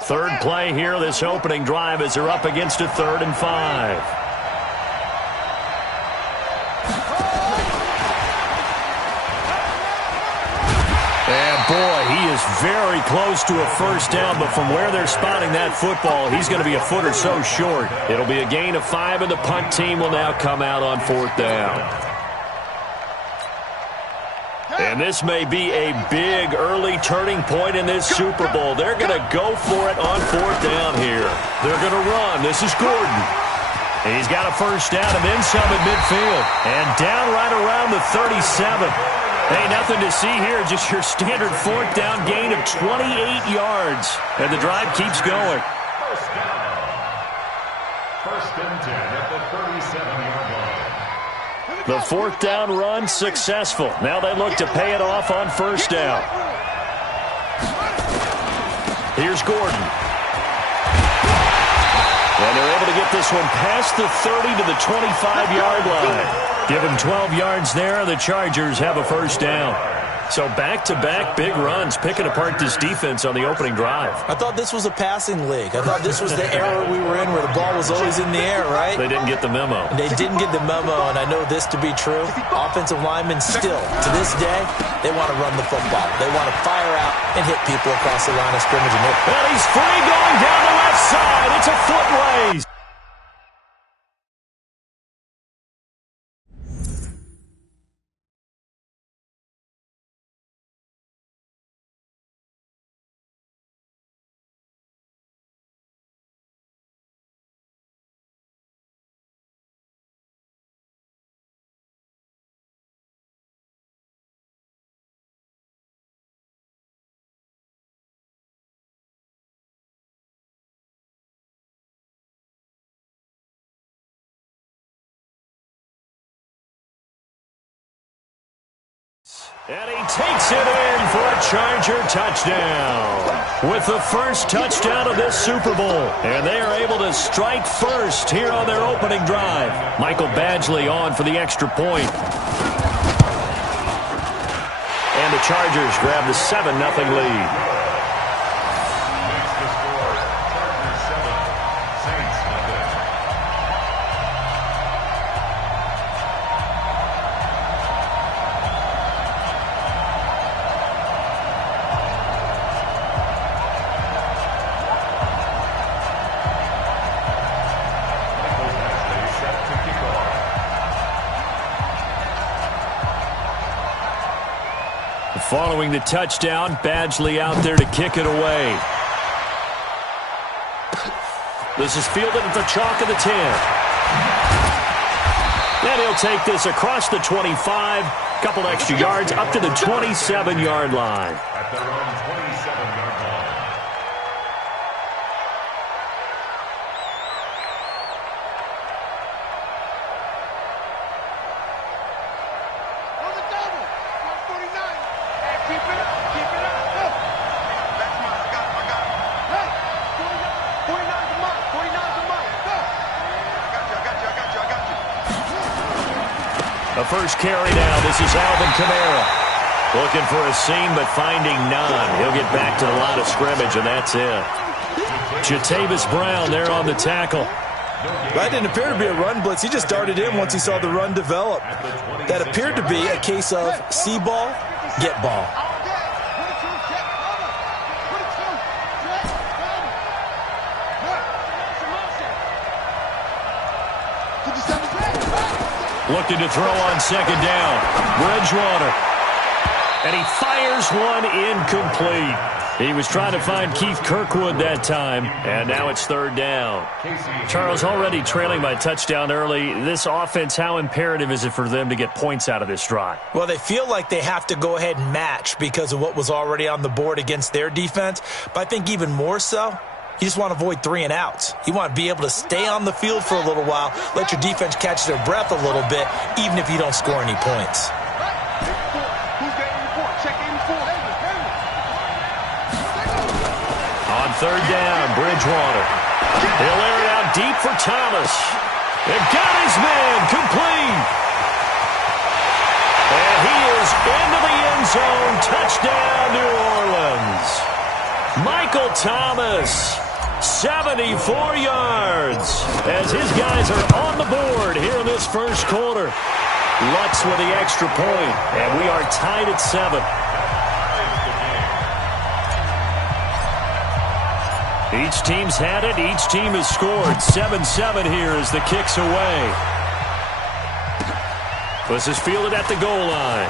Third play here, this opening drive, as they're up against a 3rd and 5. And boy, he is very close to a first down, but from where they're spotting that football, he's going to be a foot or so short. It'll be a gain of 5, and the punt team will now come out on 4th down. And this may be a big early turning point in this Super Bowl. They're going to go for it on 4th down here. They're going to run. This is Gordon. He's got a first down and then some at midfield. And down right around the 37. Hey, nothing to see here. Just your standard 4th down gain of 28 yards. And the drive keeps going. First down. 1st and 10 at the 37-yard line. The 4th down run successful. Now they look to pay it off on 1st down. Here's Gordon. And they're able to get this one past the 30 to the 25-yard line. Give them 12 yards there, and the Chargers have a first down. So back-to-back big runs, picking apart this defense on the opening drive. I thought this was a passing league. I thought this was the era we were in where the ball was always in the air, right? They didn't get the memo. They didn't get the memo, and I know this to be true. Offensive linemen still, to this day, they want to run the football. They want to fire out and hit people across the line of scrimmage. And he's free going down the left side. It's a foot race. And he takes it in for a Charger touchdown. With the first touchdown of this Super Bowl. And they are able to strike first here on their opening drive. Michael Badgley on for the extra point. And the Chargers grab the 7-0 lead. Next to score, Chargers 7, Saints 0. Following the touchdown, Badgley out there to kick it away. This is fielded at the chalk of the 10. And he'll take this across the 25, couple extra yards up to the 27-yard line. At their own 27-yard line. The first carry now. This is Alvin Kamara. Looking for a seam, but finding none. He'll get back to the line of scrimmage, and that's it. Jatavis Brown there on the tackle. That didn't appear to be a run blitz. He just darted in once he saw the run develop. That appeared to be a case of see ball, get ball. Looking to throw on second down. Bridgewater. And he fires one incomplete. He was trying to find Keith Kirkwood that time, and now it's third down. Charles, already trailing by touchdown early. This offense, how imperative is it for them to get points out of this drive? Well, they feel like they have to go ahead and match because of what was already on the board against their defense. But I think even more so, you just want to avoid 3 and outs. You want to be able to stay on the field for a little while, let your defense catch their breath a little bit, even if you don't score any points. On third down, Bridgewater. He'll air it out deep for Thomas. And got his man complete. And he is into the end zone. Touchdown, New Orleans. Michael Thomas, 74 yards, as his guys are on the board here in this first quarter. Lutz with the extra point, and we are tied at 7. Each team's had it. Each team has scored. 7-7 here as the kick's away. This is fielded at the goal line.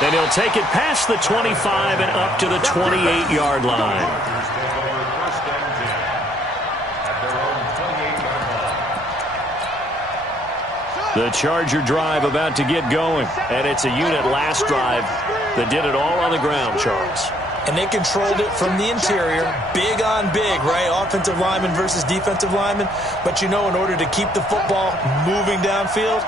Then he'll take it past the 25 and up to the 28-yard line. The Charger drive about to get going. And it's a unit last drive that did it all on the ground, Charles. And they controlled it from the interior, big on big, right? Offensive lineman versus defensive lineman. But, you know, in order to keep the football moving downfield,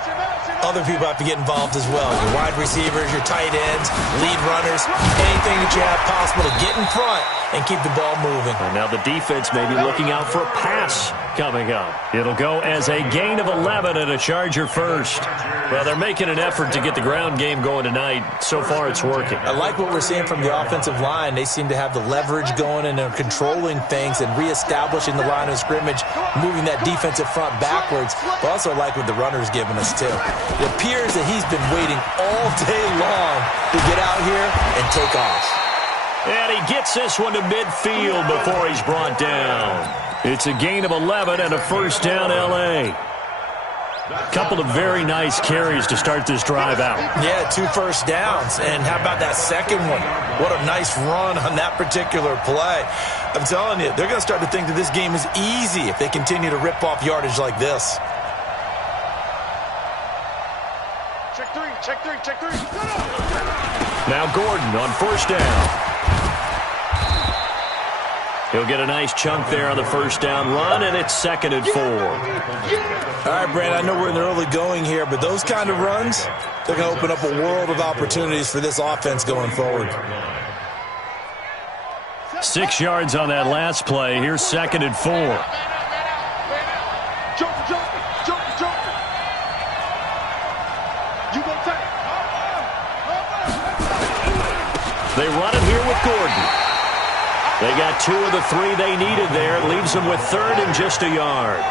other people have to get involved as well. Your wide receivers, your tight ends, lead runners, anything that you have possible to get in front and keep the ball moving. And now the defense may be looking out for a pass coming up. It'll go as a gain of 11 and a Charger first. Well, they're making an effort to get the ground game going tonight. So far, it's working. I like what we're seeing from the offensive line. They seem to have the leverage going and they're controlling things and reestablishing the line of scrimmage, moving that defensive front backwards. But also like what the runner's giving us, too. It appears that he's been waiting all day long to get out here and take off. And he gets this one to midfield before he's brought down. It's a gain of 11 and a first down, L.A. Couple of very nice carries to start this drive out. Yeah, 2 first downs. And how about that second one? What a nice run on that particular play. I'm telling you, they're going to start to think that this game is easy if they continue to rip off yardage like this. Check three. Now Gordon on first down. He'll get a nice chunk there on the first down run, and it's 2nd and 4. All right, Brad, I know we're in the early going here, but those kind of runs, they're going to open up a world of opportunities for this offense going forward. 6 yards on that last play. Here's 2nd and 4. Jump. You gonna take it. They run it here with Gordon. They got 2 of the 3 they needed there. It leaves them with 3rd and just a yard.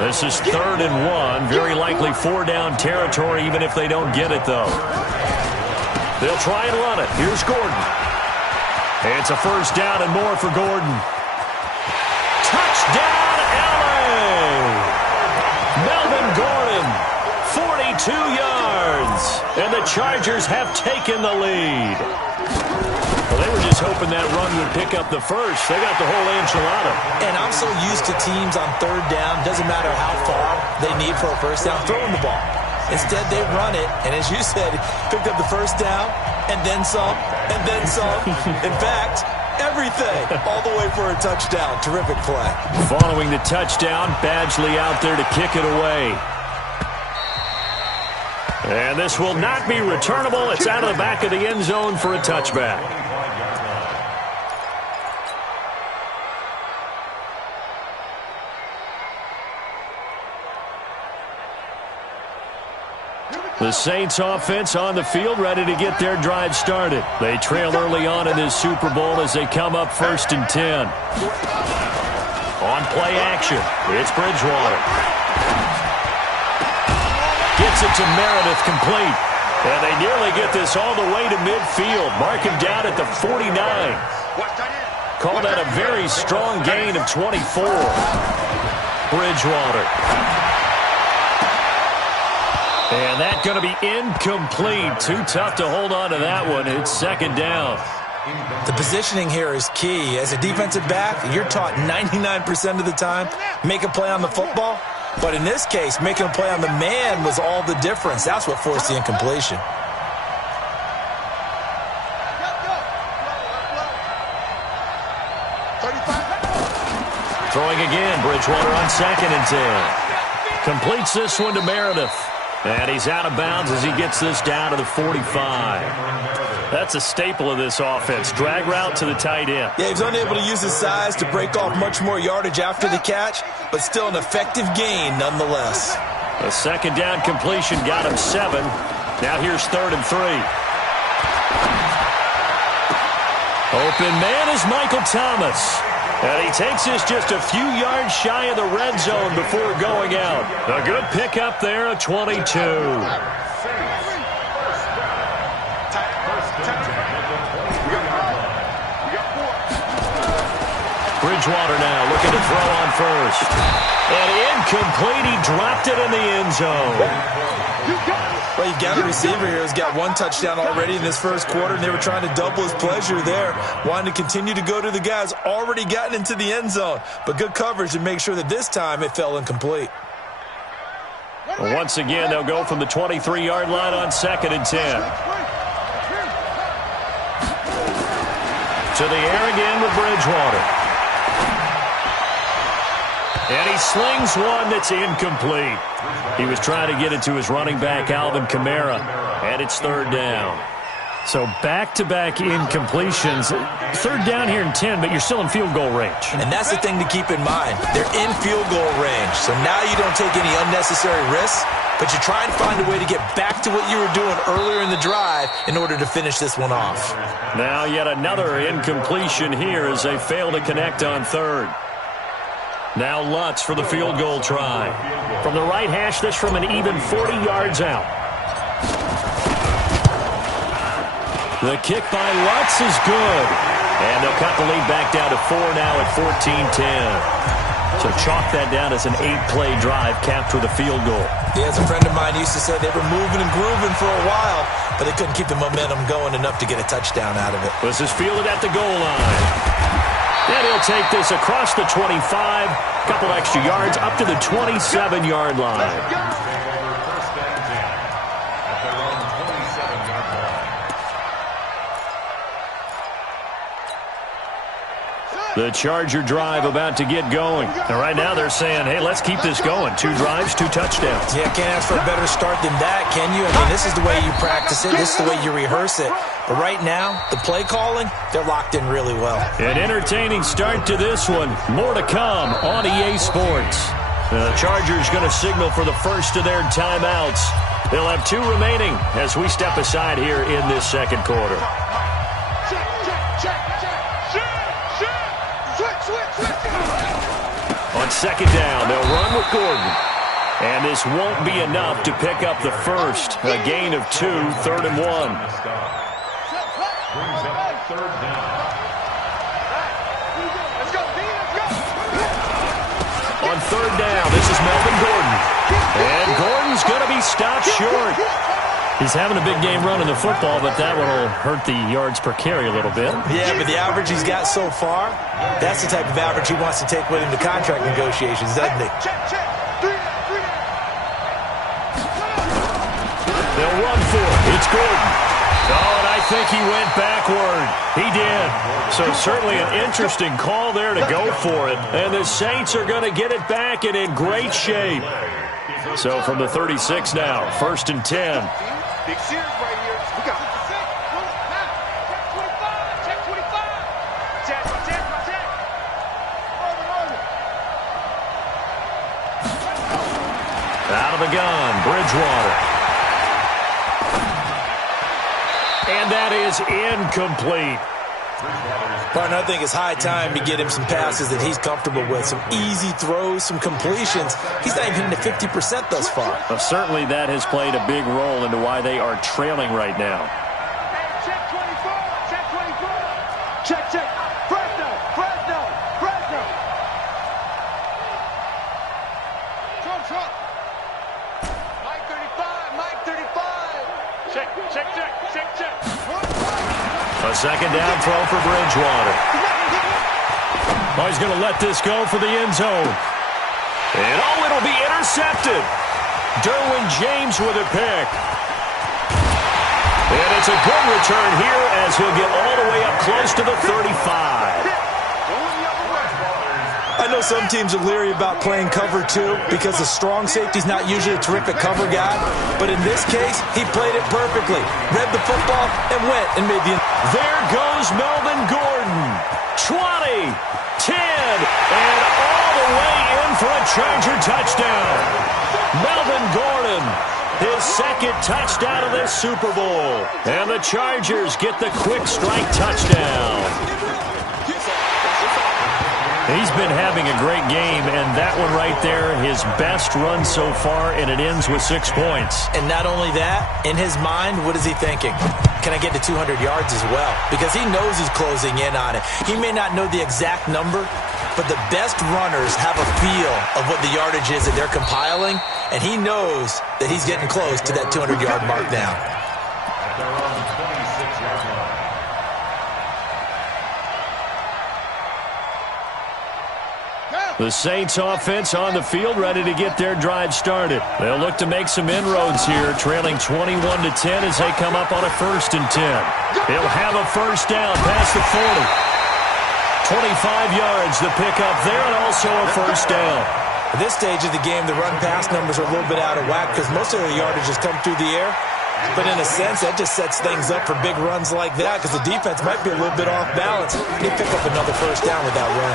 This is 3rd and 1. Very likely 4-down territory, even if they don't get it, though. They'll try and run it. Here's Gordon. It's a first down and more for Gordon. Touchdown, L.A. Melvin Gordon, 42 yards. And the Chargers have taken the lead. Well, they were just hoping that run would pick up the first. They got the whole enchilada. And I'm so used to teams on 3rd down, doesn't matter how far they need for a first down, throwing the ball. Instead, they run it, and as you said, picked up the first down, and then some, and then some. In fact, everything, all the way for a touchdown. Terrific play. Following the touchdown, Badgley out there to kick it away. And this will not be returnable. It's out of the back of the end zone for a touchback. The Saints offense on the field, ready to get their drive started. They trail early on in this Super Bowl as they come up 1st and 10. On play action, it's Bridgewater. Gets it to Meredith complete. And they nearly get this all the way to midfield. Mark him down at the 49. Call that a very strong gain of 24. Bridgewater. And that's going to be incomplete. Too tough to hold on to that one. It's 2nd down. The positioning here is key. As a defensive back, you're taught 99% of the time, make a play on the football. But in this case, making a play on the man was all the difference. That's what forced the incompletion. Throwing again, Bridgewater on 2nd and 10. Completes this one to Meredith. And he's out of bounds as he gets this down to the 45. That's a staple of this offense. Drag route to the tight end. Yeah, he was unable to use his size to break off much more yardage after the catch, but still an effective gain nonetheless. A 2nd down completion got him 7. Now here's 3rd and 3. Open man is Michael Thomas. And he takes this just a few yards shy of the red zone before going out. A good pickup there, a 22. Bridgewater now looking to throw on first. And incomplete. He dropped it in the end zone. Well, you got a receiver here who's got one touchdown already in this first quarter, and they were trying to double his pleasure there, wanting to continue to go to the guys already gotten into the end zone. But good coverage to make sure that this time it fell incomplete. Well, once again, they'll go from the 23-yard line on 2nd and 10. To the air again with Bridgewater. And he slings one that's incomplete. He was trying to get it to his running back, Alvin Kamara, and it's 3rd down. So back-to-back incompletions. 3rd down here in 10, but you're still in field goal range. And that's the thing to keep in mind. They're in field goal range. So now you don't take any unnecessary risks, but you're trying to find a way to get back to what you were doing earlier in the drive in order to finish this one off. Now yet another incompletion here as they fail to connect on 3rd. Now Lutz for the field goal try. From the right hash, this from an even 40 yards out. The kick by Lutz is good. And they'll cut the lead back down to 4 now at 14-10. So chalk that down as an 8-play drive capped with a field goal. Yeah, as a friend of mine used to say, they were moving and grooving for a while, but they couldn't keep the momentum going enough to get a touchdown out of it. This is fielded at the goal line. And he'll take this across the 25, couple extra yards, up to the 27-yard line. The Charger drive about to get going. And right now they're saying, hey, let's keep this going. 2 drives, 2 touchdowns. Yeah, can't ask for a better start than that, can you? I mean, this is the way you practice it. This is the way you rehearse it. But right now, the play calling, they're locked in really well. An entertaining start to this one. More to come on EA Sports. The Chargers going to signal for the first of their timeouts. They'll have 2 remaining as we step aside here in this second quarter. On 2nd down, they'll run with Gordon. And this won't be enough to pick up the first. A gain of 2, 3rd and 1. Brings up 3rd down. On 3rd down, this is Melvin Gordon. And Gordon's going to be stopped short. He's having a big game running the football, but that one will hurt the yards per carry a little bit. Yeah, but the average he's got so far, that's the type of average he wants to take with him to contract negotiations, doesn't he? They'll run for it. It's Gordon. Oh, and I think he went backward. He did. So certainly an interesting call there to go for it. And the Saints are going to get it back and in great shape. So from the 36 now, 1st and 10. Big series right here. We got check 25. Check. Out of the gun, Bridgewater. And that is incomplete. Partner, I think it's high time to get him some passes that he's comfortable with, some easy throws, some completions. He's not even hitting the 50% thus far. Well, certainly that has played a big role into why they are trailing right now. check 24. Check. Fresno. Trump. Mike 35. Check. A 2nd down throw for Bridgewater. Oh, he's going to let this go for the end zone. And it'll be intercepted. Derwin James with a pick. And it's a good return here as he'll get all the way up close to the 35. I know some teams are leery about playing cover 2 because the strong safety's not usually a terrific cover guy. But in this case, he played it perfectly. Read the football and went and made the... There goes Melvin Gordon. 20, 10, and all the way in for a Charger touchdown. Melvin Gordon His second touchdown of this Super Bowl. And the Chargers get the quick strike touchdown. He's been having a great game, and that one right there, his best run so far, and it ends with 6 points. And not only that, in his mind, what is he thinking? Can I get to 200 yards as well? Because he knows he's closing in on it. He may not know the exact number, but the best runners have a feel of what the yardage is that they're compiling, and he knows that he's getting close to that 200-yard mark now. At their own 26-yard line. The Saints offense on the field, ready to get their drive started. They'll look to make some inroads here, trailing 21-10 as they come up on a 1st and 10. He'll have a first down past the 40. 25 yards the pickup there, and also a first down. At this stage of the game, the run-pass numbers are a little bit out of whack because most of the yardage has come through the air. But in a sense, that just sets things up for big runs like that because the defense might be a little bit off balance. They pick up another first down with that run.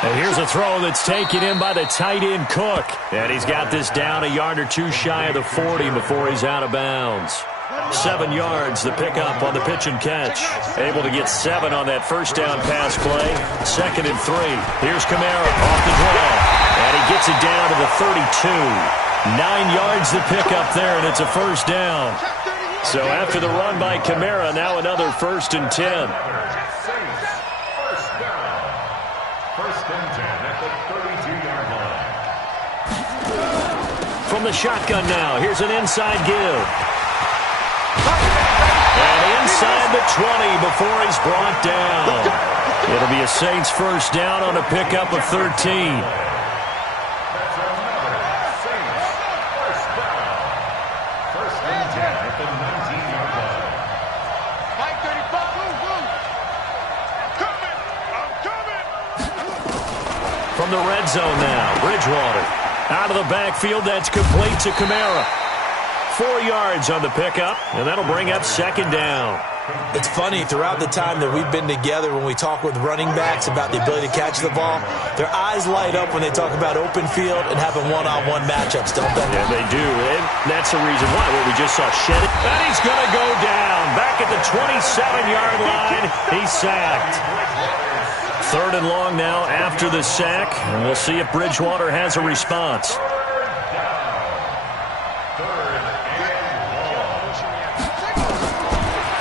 And here's a throw that's taken in by the tight end Cook. And he's got this down a yard or two shy of the 40 before he's out of bounds. 7 yards, the pickup on the pitch and catch. Able to get 7 on that first down pass play. 2nd and 3. Here's Kamara off the draw. And he gets it down to the 32. 9 yards the pickup there, and it's a first down. So after the run by Kamara, now another 1st and 10. First and 10 at the 32-yard line. From the shotgun now, here's an inside give. And inside the 20 before he's brought down. It'll be a Saints first down on a pickup of 13. That's another Saints first down. First and 10 at the 19-yard line. Mike 35, move. I'm coming. From the red zone now, Bridgewater. Out of the backfield, that's complete to Kamara. 4 yards on the pickup, and that'll bring up 2nd down. It's funny, throughout the time that we've been together, when we talk with running backs about the ability to catch the ball, their eyes light up when they talk about open field and having one-on-one matchups, don't they? Yeah, they do, and that's the reason why. What we just saw, shed it. And he's going to go down. Back at the 27-yard line, he's sacked. 3rd and long now after the sack, and we'll see if Bridgewater has a response.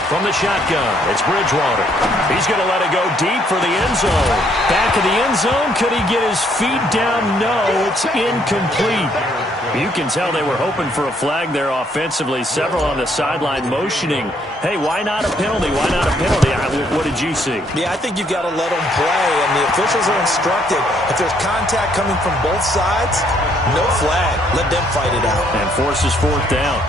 From the shotgun, it's Bridgewater. He's going to let it go deep for the end zone. Back of the end zone, could he get his feet down? No, it's incomplete. You can tell they were hoping for a flag there offensively. Several on the sideline motioning. Hey, why not a penalty? Why not a penalty? What did you see? Yeah, I think you've got to let them play, and the officials are instructed. If there's contact coming from both sides, no flag. Let them fight it out. And forces 4th down.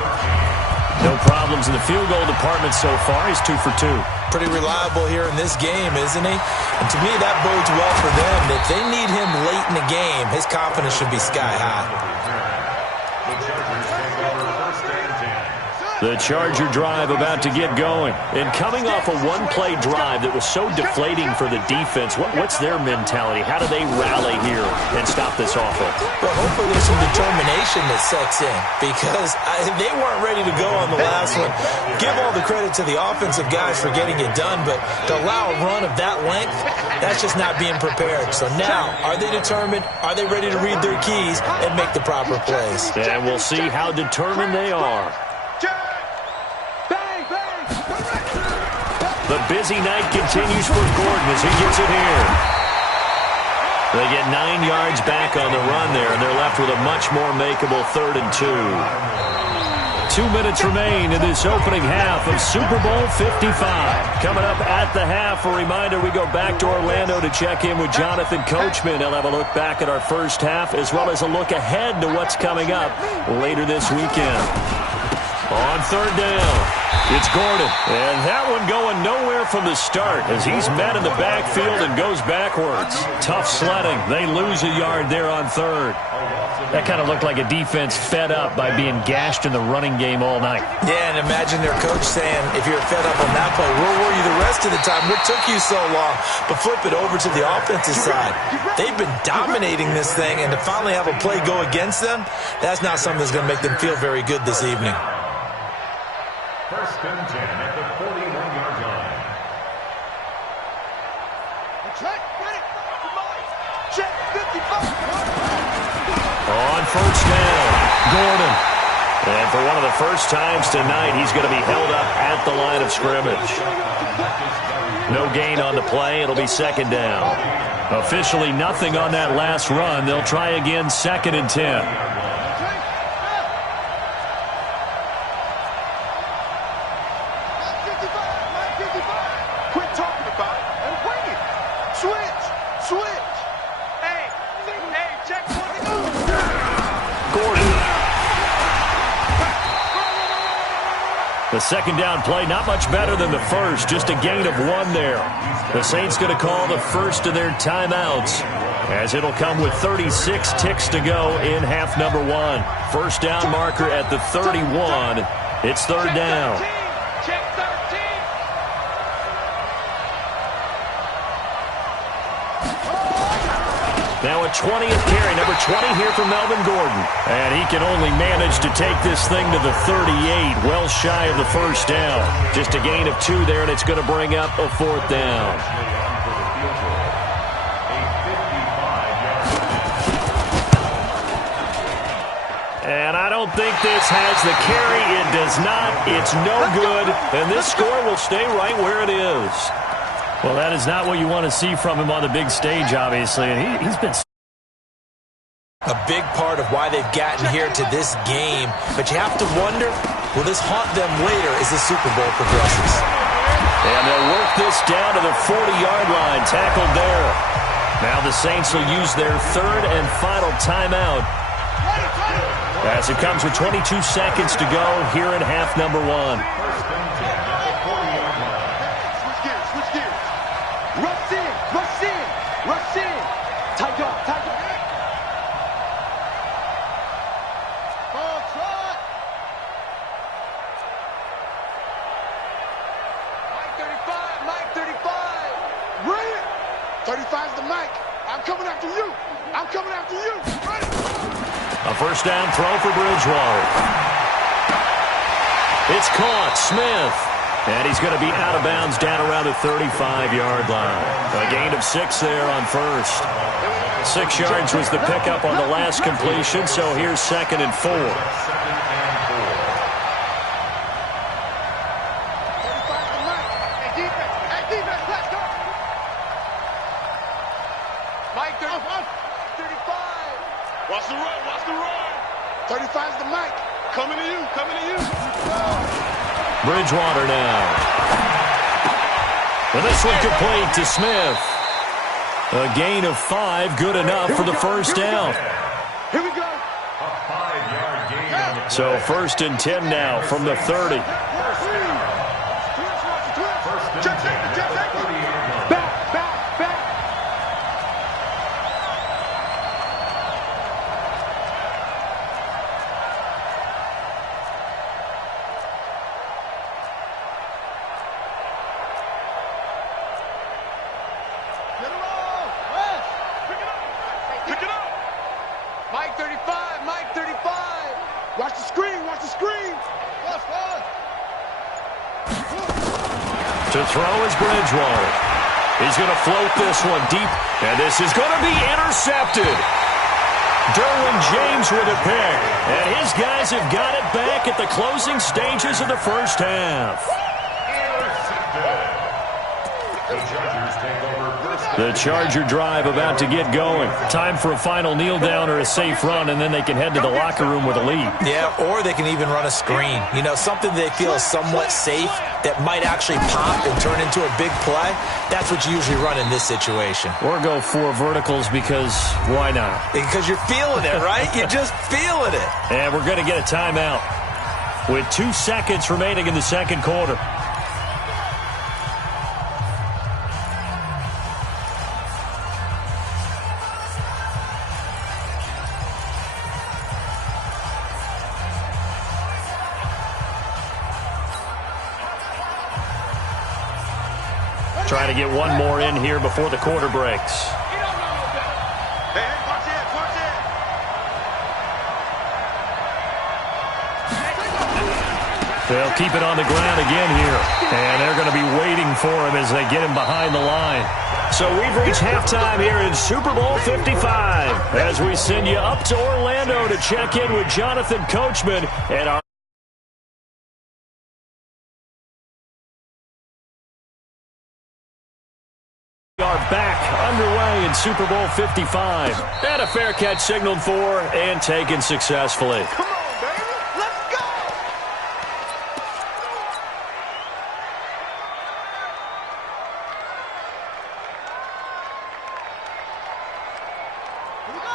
No problems in the field goal department so far. He's 2 for 2. Pretty reliable here in this game, isn't he? And to me, that bodes well for them. If they need him late in the game, his confidence should be sky high. The Charger drive about to get going. And coming off a one-play drive that was so deflating for the defense, what's their mentality? How do they rally here and stop this offense? Well, hopefully there's some determination that sets in because they weren't ready to go on the last one. Give all the credit to the offensive guys for getting it done, but to allow a run of that length, that's just not being prepared. So now, are they determined? Are they ready to read their keys and make the proper plays? And we'll see how determined they are. The busy night continues for Gordon as he gets it here. They get 9 yards back on the run there, and they're left with a much more makeable 3rd and 2. 2 minutes remain in this opening half of Super Bowl 55. Coming up at the half, a reminder we go back to Orlando to check in with Jonathan Coachman. He'll have a look back at our first half as well as a look ahead to what's coming up later this weekend. On third down, it's Gordon. And that one going nowhere from the start as he's met in the backfield and goes backwards. Tough sledding. They lose a yard there on third. That kind of looked like a defense fed up by being gashed in the running game all night. Yeah, and imagine their coach saying, if you're fed up on that play, where were you the rest of the time? What took you so long? But flip it over to the offensive side. They've been dominating this thing, and to finally have a play go against them, that's not something that's going to make them feel very good this evening. First and 10 at the 41-yard line. Check, get it. Check, 55. On first down, Gordon. And for one of the first times tonight, he's going to be held up at the line of scrimmage. No gain on the play. It'll be second down. Officially nothing on that last run. They'll try again, second and 10. The second down play, not much better than the first, just a gain of 1 there. The Saints going to call the first of their timeouts, as it'll come with 36 ticks to go in half number 1. First down marker at the 31. It's third down. Check 13. Now a 20th carry, number 20 here from Melvin Gordon. And he can only manage to take this thing to the 38, well shy of the first down. Just a gain of 2 there, and it's going to bring up a fourth down. And I don't think this has the carry. It does not. It's no good. And this score will stay right where it is. Well, that is not what you want to see from him on the big stage, obviously. And he's been a big part of why they've gotten here to this game. But you have to wonder, will this haunt them later as the Super Bowl progresses? And they'll work this down to the 40-yard line, tackled there. Now the Saints will use their third and final timeout as it comes with 22 seconds to go here in half number 1. A first down throw for Bridgewater. It's caught. Smith. And he's going to be out of bounds down around the 35-yard line. A gain of 6 there on first. 6 yards was the pickup on the last completion, so here's second and 4. Watch the run, watch the run. 35's the mic. Coming to you, coming to you. Bridgewater now. And this one complete to Smith. A gain of 5, good enough for the first down. Here we go. A 5-yard gain on the play. So first and 10 now from the 30. First and 10 at the 30-yard line. Back. Pick it up. Mike 35, Mike 35. Watch the screen. To throw is Bridgewater. He's going to float this one deep, and this is going to be intercepted. Derwin James with a pick, and his guys have got it back at the closing stages of the first half. Intercepted. The Chargers take over first. The Charger drive about to get going. Time for a final kneel down or a safe run, and then they can head to the locker room with a lead. Yeah, or they can even run a screen. You know, something they feel is somewhat safe that might actually pop and turn into a big play. That's what you usually run in this situation. Or go 4 verticals because why not? Because you're feeling it, right? You're just feeling it. And we're going to get a timeout. with 2 seconds remaining in the second quarter. Trying to get one more in here before the quarter breaks. They'll keep it on the ground again here. And they're going to be waiting for him as they get him behind the line. So we've reached halftime here in Super Bowl 55 as we send you up to Orlando to check in with Jonathan Coachman and our back underway in Super Bowl 55. And a fair catch signaled for and taken successfully. Come on, baby. Let's go.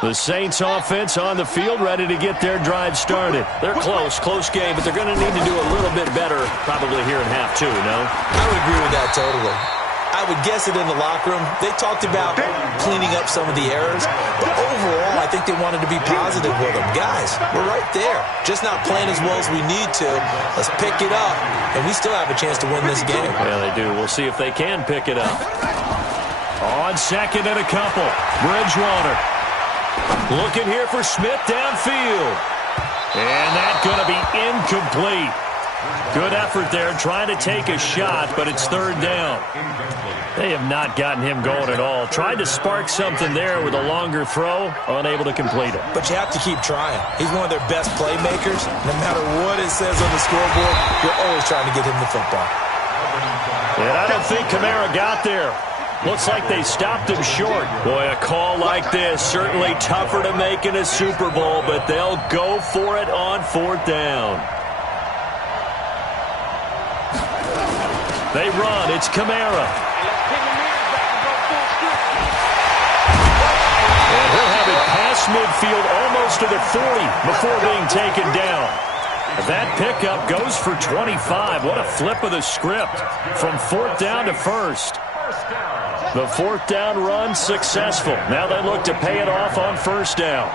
The Saints offense on the field, ready to get their drive started. They're close game, but they're going to need to do a little bit better probably here in half two, no? I would agree with that totally. I would guess it in the locker room. They talked about cleaning up some of the errors, but overall, I think they wanted to be positive with them. Guys, we're right there. Just not playing as well as we need to. Let's pick it up, and we still have a chance to win this game. Yeah, they do. We'll see if they can pick it up. On second and a couple, Bridgewater. Looking here for Smith downfield. And that's going to be incomplete. Good effort there, trying to take a shot, but it's third down. They have not gotten him going at all. Tried to spark something there with a longer throw, unable to complete it. But you have to keep trying. He's one of their best playmakers. No matter what it says on the scoreboard, you're always trying to get him the football. And I don't think Kamara got there. Looks like they stopped him short. Boy, a call like this, certainly tougher to make in a Super Bowl, but they'll go for it on fourth down. They run. It's Kamara. And he'll have it past midfield almost to the 40 before being taken down. That pickup goes for 25. What a flip of the script from fourth down to first. The fourth down run successful. Now they look to pay it off on first down.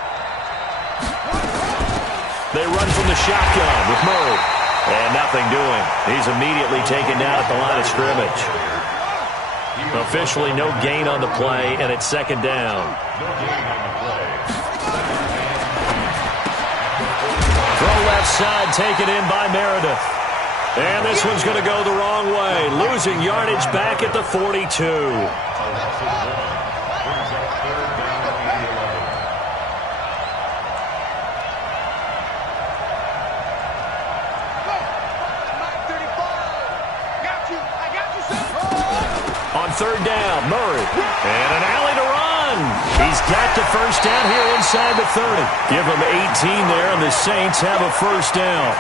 They run from the shotgun with Murray. And nothing doing. He's immediately taken down at the line of scrimmage. Officially no gain on the play, and it's second down. Throw left side, taken in by Meredith. And this one's going to go the wrong way. Losing yardage back at the 42. Third down, Murray. And an alley to run. He's got the first down here inside the 30. Give him 18 there, and the Saints have a first down.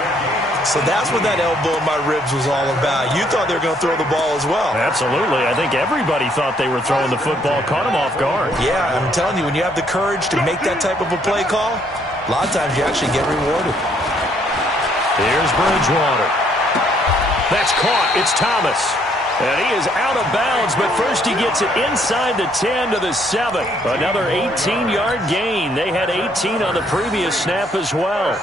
So that's what that elbow in my ribs was all about. You thought they were going to throw the ball as well. Absolutely. I think everybody thought they were throwing the football. Caught him off guard. Yeah, I'm telling you, when you have the courage to make that type of a play call, a lot of times you actually get rewarded. Here's Bridgewater. That's caught. It's Thomas. And he is out of bounds, but first he gets it inside the 10 to the 7. Another 18-yard gain. They had 18 on the previous snap as well.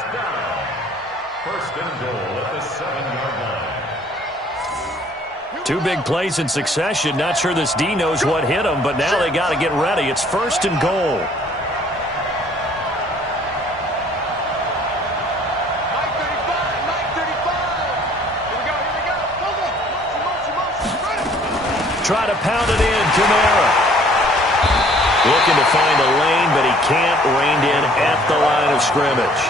First and goal at the 7-yard line. Two big plays in succession. Not sure this D knows what hit him, but now they got to get ready. It's first and goal. Try to pound it in, Kamara. Looking to find a lane, but he can't. Reined in at the line of scrimmage.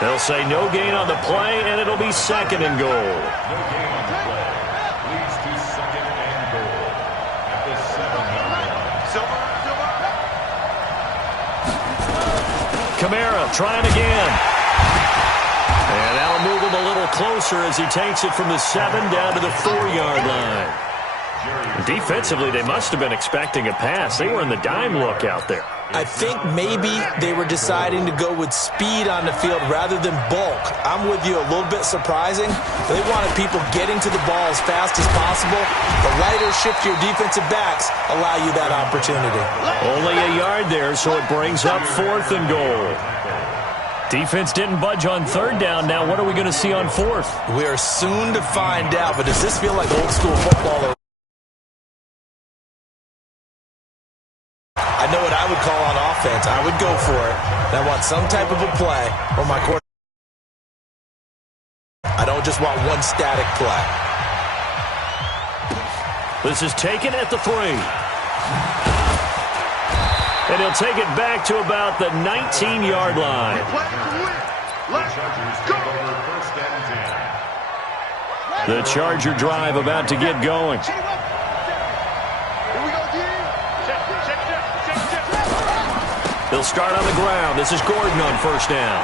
They'll say no gain on the play, and it'll be second and goal. No gain on the play. Leads to second and goal at the 7-yard line. Kamara trying again. And that'll move him a little closer as he takes it from the 7 down to the 4-yard line. Defensively, they must have been expecting a pass. They were in the dime look out there. I think maybe they were deciding to go with speed on the field rather than bulk. I'm with you, a little bit surprising. They wanted people getting to the ball as fast as possible. The lighter, shiftier defensive backs allow you that opportunity. Only a yard there, so it brings up 4th and goal. Defense didn't budge on 3rd down. Now what are we going to see on 4th? We are soon to find out, but does this feel like old school football? I know what I would call on offense. I would go for it. And I want some type of a play or my quarterback. I don't just want one static play. This is taken at the 3. And he'll take it back to about the 19-yard line. The Charger drive about to get going. He'll start on the ground. This is Gordon on 1st down.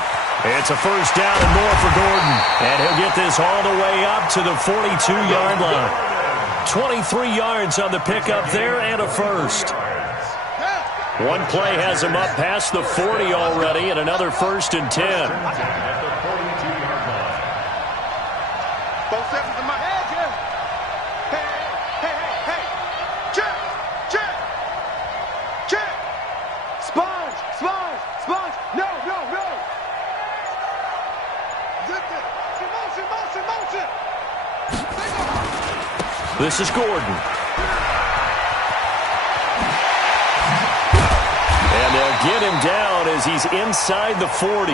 It's a 1st down and more for Gordon. And he'll get this all the way up to the 42-yard line. 23 yards on the pickup there and a 1st. One play has him up past the 40 already and another 1st and 10. Both sevens in my head, yeah. Hey. Check. Sponge. No. Motion. This is Gordon. And they'll get him down as he's inside the 40.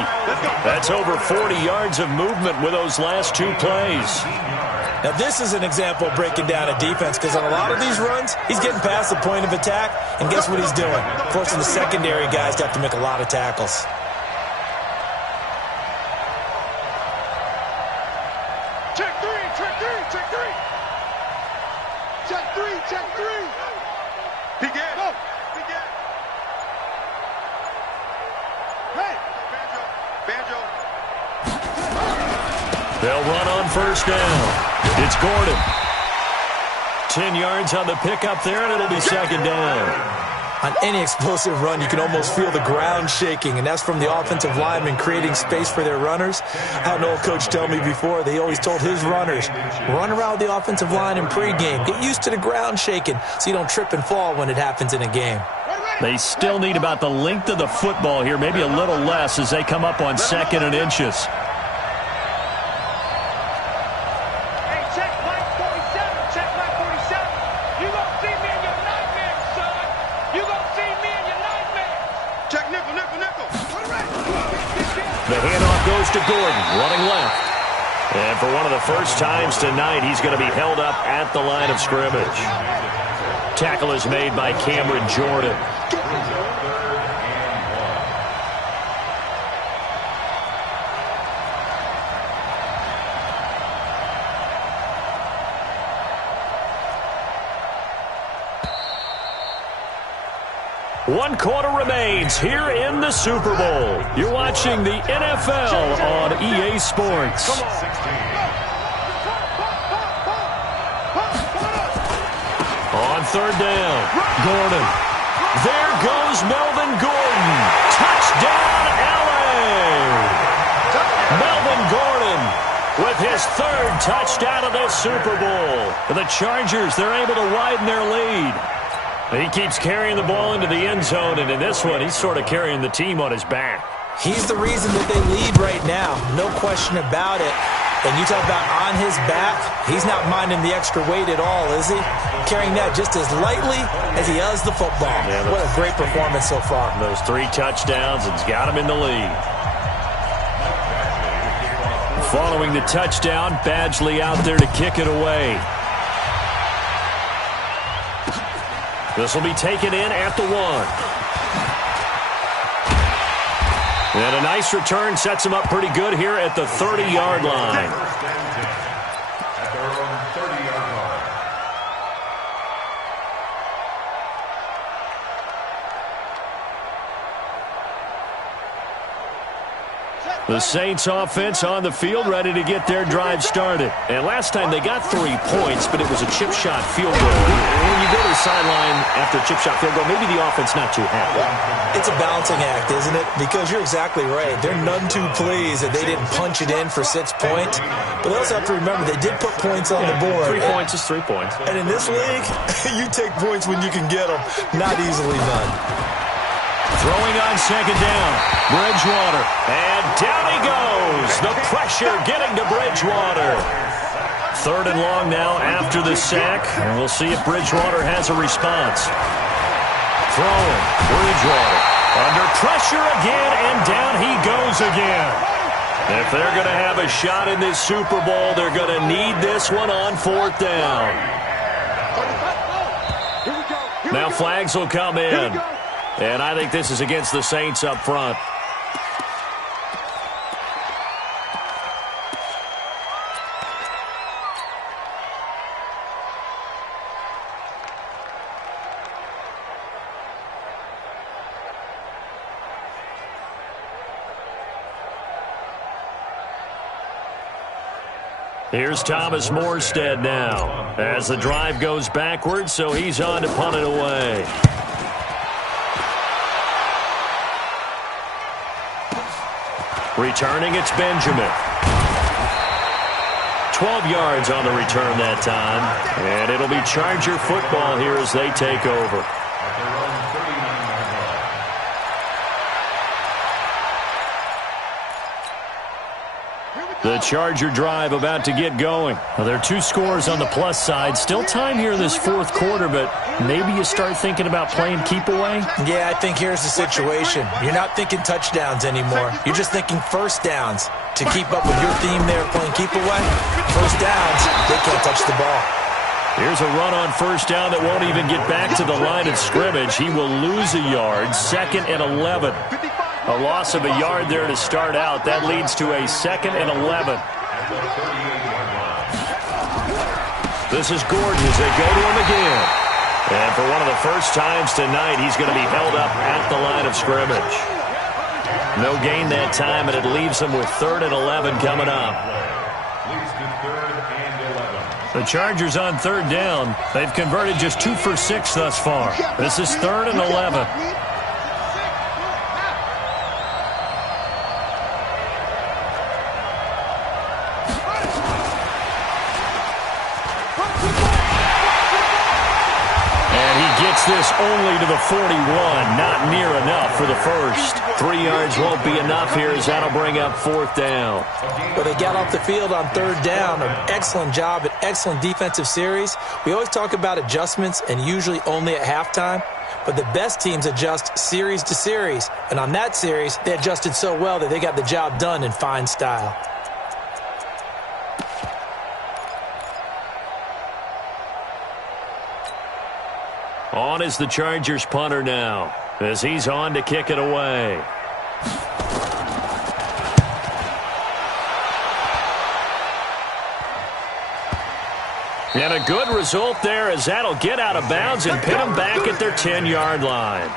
That's over 40 yards of movement with those last 2 plays. Now, this is an example of breaking down a defense because on a lot of these runs, he's getting past the point of attack, and guess what he's doing? Forcing the secondary guys to have to make a lot of tackles. Check three. He get. Hey, Banjo. They'll run on 1st down. It's Gordon. 10 yards on the pickup there, and it'll be 2nd down. On any explosive run, you can almost feel the ground shaking, and that's from the offensive linemen creating space for their runners. I had an old coach tell me before, they always told his runners, run around the offensive line in pregame. Get used to the ground shaking so you don't trip and fall when it happens in a game. They still need about the length of the football here, maybe a little less as they come up on 2nd and inches. The handoff goes to Gordon, running left. And for one of the first times tonight, he's going to be held up at the line of scrimmage. Tackle is made by Cameron Jordan. One quarter remains here in the Super Bowl. You're watching the NFL on EA Sports. On 3rd down, Gordon. There goes Melvin Gordon. Touchdown, LA! Melvin Gordon with his 3rd touchdown of the Super Bowl. The Chargers, they're able to widen their lead. He keeps carrying the ball into the end zone, and in this one, he's sort of carrying the team on his back. He's the reason that they lead right now, no question about it. And you talk about on his back, he's not minding the extra weight at all, is he? Carrying that just as lightly as he does the football. Yeah, what a great performance so far. Those 3 touchdowns, it's got him in the lead. Following the touchdown, Badgley out there to kick it away. This will be taken in at the 1. And a nice return sets him up pretty good here at the 30-yard line. The Saints offense on the field, ready to get their drive started. And last time they got 3 points, but it was a chip shot field goal. When sideline after a chip shot field goal. Maybe the offense not too happy. It's a balancing act, isn't it? Because you're exactly right. They're none too pleased that they didn't punch it in for 6 points. But they also have to remember they did put points on the board. 3 points is 3 points. And in this league, you take points when you can get them. Not easily done. Throwing on second down. Bridgewater. And down he goes. The pressure getting to Bridgewater. 3rd and long now after the sack. And we'll see if Bridgewater has a response. Throwing. Bridgewater. Under pressure again, and down he goes again. If they're going to have a shot in this Super Bowl, they're going to need this one on 4th down. Now flags will come in. And I think this is against the Saints up front. Here's Thomas Morstead now as the drive goes backwards, so he's on to punt it away. Returning, it's Benjamin. 12 yards on the return that time, and it'll be Charger football here as they take over. The Charger drive about to get going. Well, there are 2 scores on the plus side. Still time here in this 4th quarter, but maybe you start thinking about playing keep away? Yeah, I think here's the situation. You're not thinking touchdowns anymore. You're just thinking first downs. To keep up with your theme there, playing keep away, first downs, they can't touch the ball. Here's a run on first down that won't even get back to the line of scrimmage. He will lose a yard, 2nd and 11. A loss of a yard there to start out. That leads to a 2nd and 11. This is Gordon as they go to him again. And for one of the first times tonight, he's going to be held up at the line of scrimmage. No gain that time, and it leaves him with 3rd and 11 coming up. The Chargers on 3rd down. They've converted just 2 for 6 thus far. This is 3rd and 11. This only to the 41, not near enough for the first. 3 yards won't be enough here as that'll bring up 4th down. Well, they got off the field on 3rd down. An excellent job, an excellent defensive series. We always talk about adjustments and usually only at halftime, but the best teams adjust series to series. And on that series, they adjusted so well that they got the job done in fine style. On is the Chargers punter now as he's on to kick it away. And a good result there as that'll get out of bounds and pin them back at their 10-yard line.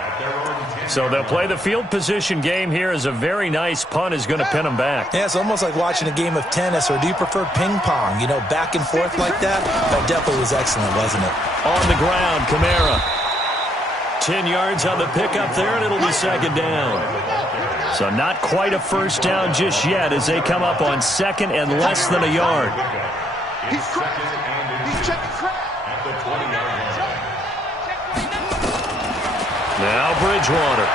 So they'll play the field position game here as a very nice punt is going to pin them back. Yeah, it's almost like watching a game of tennis, or do you prefer ping pong? You know, back and forth like that? That definitely was excellent, wasn't it? On the ground, Kamara. 10 yards on the pickup there, and it'll be 2nd down. So not quite a first down just yet as they come up on 2nd and less than a yard. He's checking crap. At the 20-yard line. Now Bridgewater.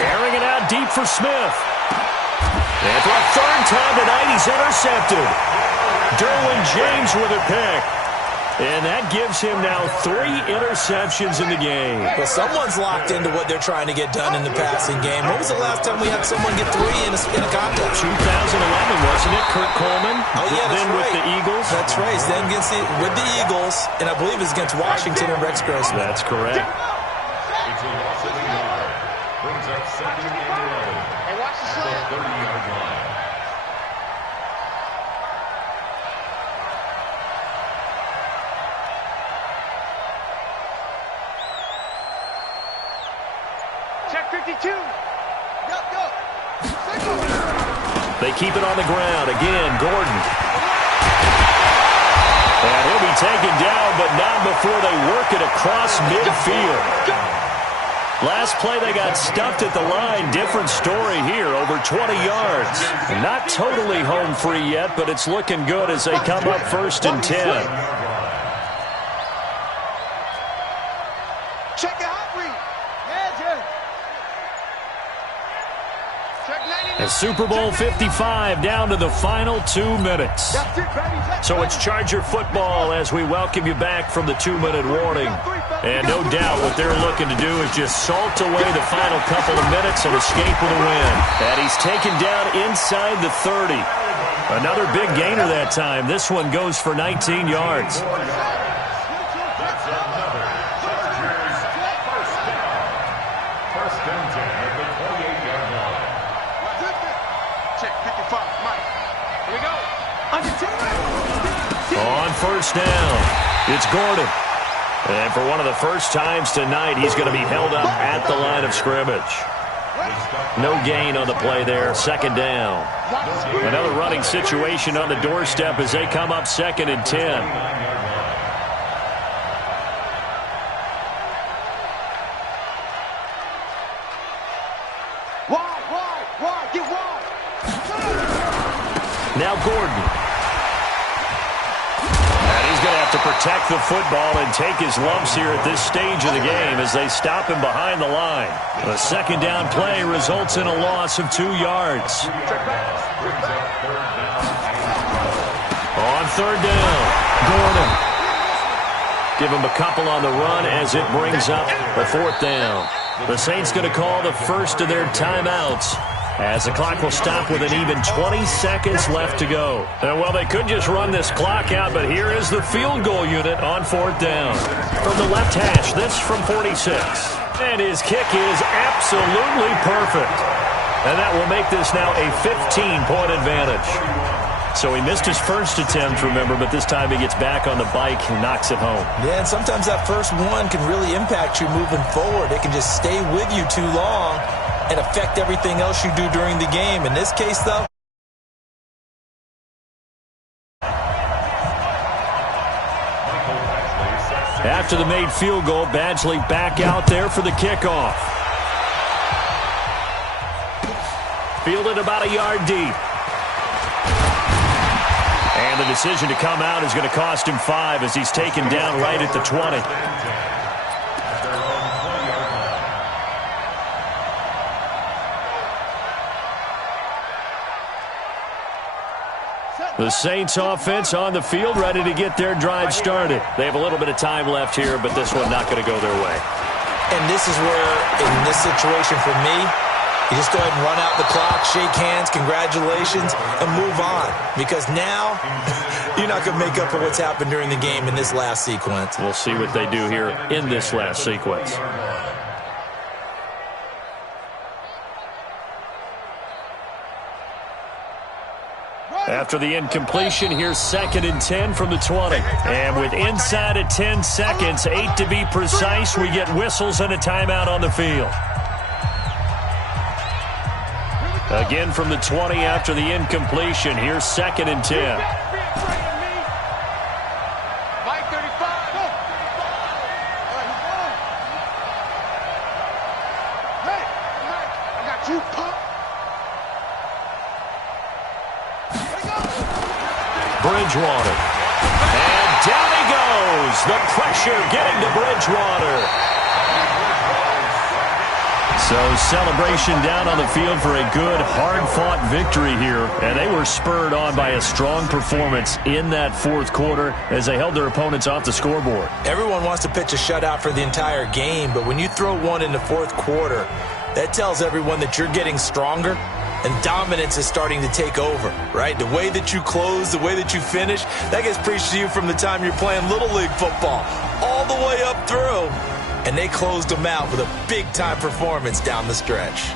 Airing it out deep for Smith. And for a 3rd time tonight, he's intercepted. Derwin James with a pick. And that gives him now 3 interceptions in the game. Well, someone's locked into what they're trying to get done in the passing game. When was the last time we had someone get 3 in a contest? 2011, wasn't it? Kurt Coleman. Oh, yeah, that's then right. with the Eagles. That's right. Then with the Eagles, and I believe it's against Washington and Rex Grossman. That's correct. It's a loss of a yard. Brings up 2nd and 11. Hey, watch the At the slant. 30-yard line. Check 52. Go. They keep it on the ground. Again, Gordon. And he'll be taken down, but not before they work it across midfield. Last play, they got stuffed at the line. Different story here, over 20 yards. Not totally home free yet, but it's looking good as they come up 1st and 10. Check the hot read. And Super Bowl 55 down to the final 2 minutes. So it's Charger football as we welcome you back from the 2-minute warning. And no doubt what they're looking to do is just salt away the final couple of minutes and escape with a win. And he's taken down inside the 30. Another big gainer that time. This one goes for 19 yards. On 1st down, it's Gordon. And for one of the first times tonight, he's going to be held up at the line of scrimmage. No gain on the play there, 2nd down. Another running situation on the doorstep as they come up 2nd and 10. Wide, get wide. Now Gordon. He's going to have to protect the football and take his lumps here at this stage of the game as they stop him behind the line. The 2nd down play results in a loss of 2 yards. On 3rd down, Gordon. Give him a couple on the run as it brings up the 4th down. The Saints going to call the first of their timeouts, as the clock will stop with an even 20 seconds left to go. Well, they could just run this clock out, but here is the field goal unit on 4th down. From the left hash, this from 46. And his kick is absolutely perfect. And that will make this now a 15-point advantage. So he missed his first attempt, remember, but this time he gets back on the bike and knocks it home. Yeah, and sometimes that first one can really impact you moving forward. It can just stay with you too long and affect everything else you do during the game. In this case, though, after the made field goal, Badgley back out there for the kickoff. Fielded about a yard deep. And the decision to come out is going to cost him 5 as he's taken down right at the 20. The Saints offense on the field, ready to get their drive started. They have a little bit of time left here, but this one not going to go their way. and this is where, in this situation for me, you just go ahead and run out the clock, shake hands, congratulations, and move on. Because now, you're not going to make up for what's happened during the game in this last sequence. We'll see what they do here in this last sequence. After the incompletion, here's 2nd and 10 from the 20. And with inside of 10 seconds, 8 to be precise, we get whistles and a timeout on the field. Again from the 20 after the incompletion. Here's 2nd and 10. Mike 35. Hey, Mike, I got you, punk. Bridgewater. And down he goes. The pressure getting to Bridgewater. So celebration down on the field for a good, hard-fought victory here. And they were spurred on by a strong performance in that fourth quarter as they held their opponents off the scoreboard. Everyone wants to pitch a shutout for the entire game, but when you throw one in the fourth quarter, that tells everyone that you're getting stronger and dominance is starting to take over, right? The way that you close, the way that you finish, that gets preached to you from the time you're playing Little League football all the way up through. And they closed them out with a big-time performance down the stretch.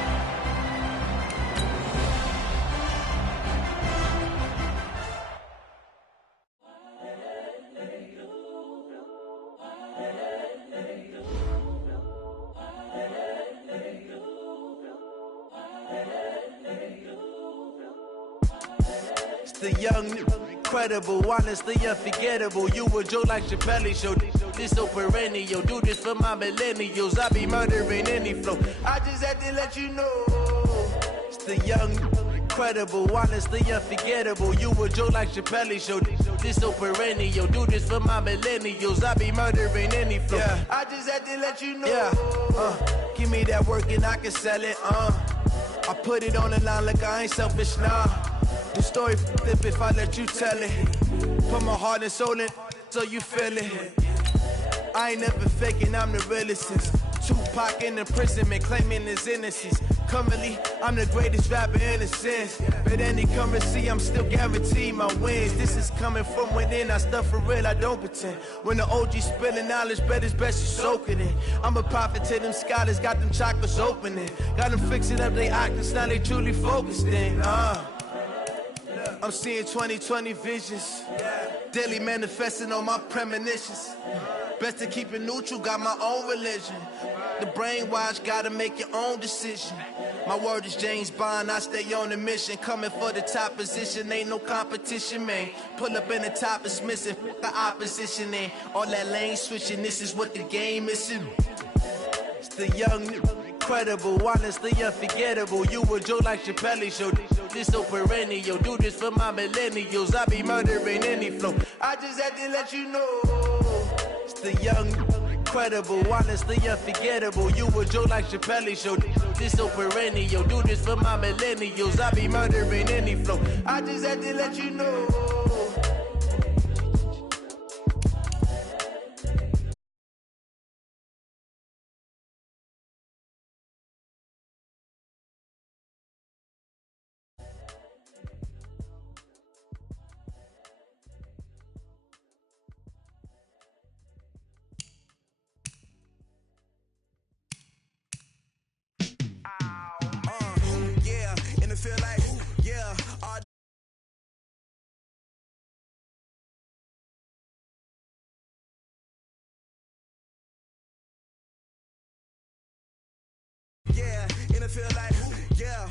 The young incredible, honestly unforgettable. You a joke like Chappelle Show. This so perennial, do this for my millennials. I be murdering any flow. I just had to let you know. It's the young, incredible, honestly unforgettable. You a joke like Chappelle Show. This so perennial, do this for my millennials. I be murdering any flow. Yeah. I just had to let you know. Yeah. Give me that work and I can sell it. I put it on the line like I ain't selfish, nah. The story flip if I let you tell it. Put my heart and soul in so you feel it. I ain't never faking, I'm the realest since Tupac in imprisonment, claiming his innocence. Currently, I'm the greatest rapper in a sense. But any currency, I'm still guaranteed my wins. This is coming from within, I stuff for real, I don't pretend. When the OG spilling knowledge, bet it's best you soak it in. I'm a prophet to them scholars, got them chakras opening. Got them fixing up they octaves, now they truly focused in. I'm seeing 2020 visions, daily manifesting on my premonitions. Best to keep it neutral, got my own religion. The brainwash, gotta make your own decision. My word is James Bond, I stay on a mission. Coming for the top position, ain't no competition, man. Pull up in the top, it's missing, the opposition in. All that lane switching, this is what the game is. It's the young, incredible, honestly unforgettable. You a joke like Chappelle Show. This so perennial, do this for my millennials. I be murdering any flow. I just had to let you know. It's the young, incredible, honestly unforgettable. You a joke like Chappelle Show. This so perennial, do this for my millennials. I be murdering any flow. I just had to let you know. Yeah, and it feel like, yeah.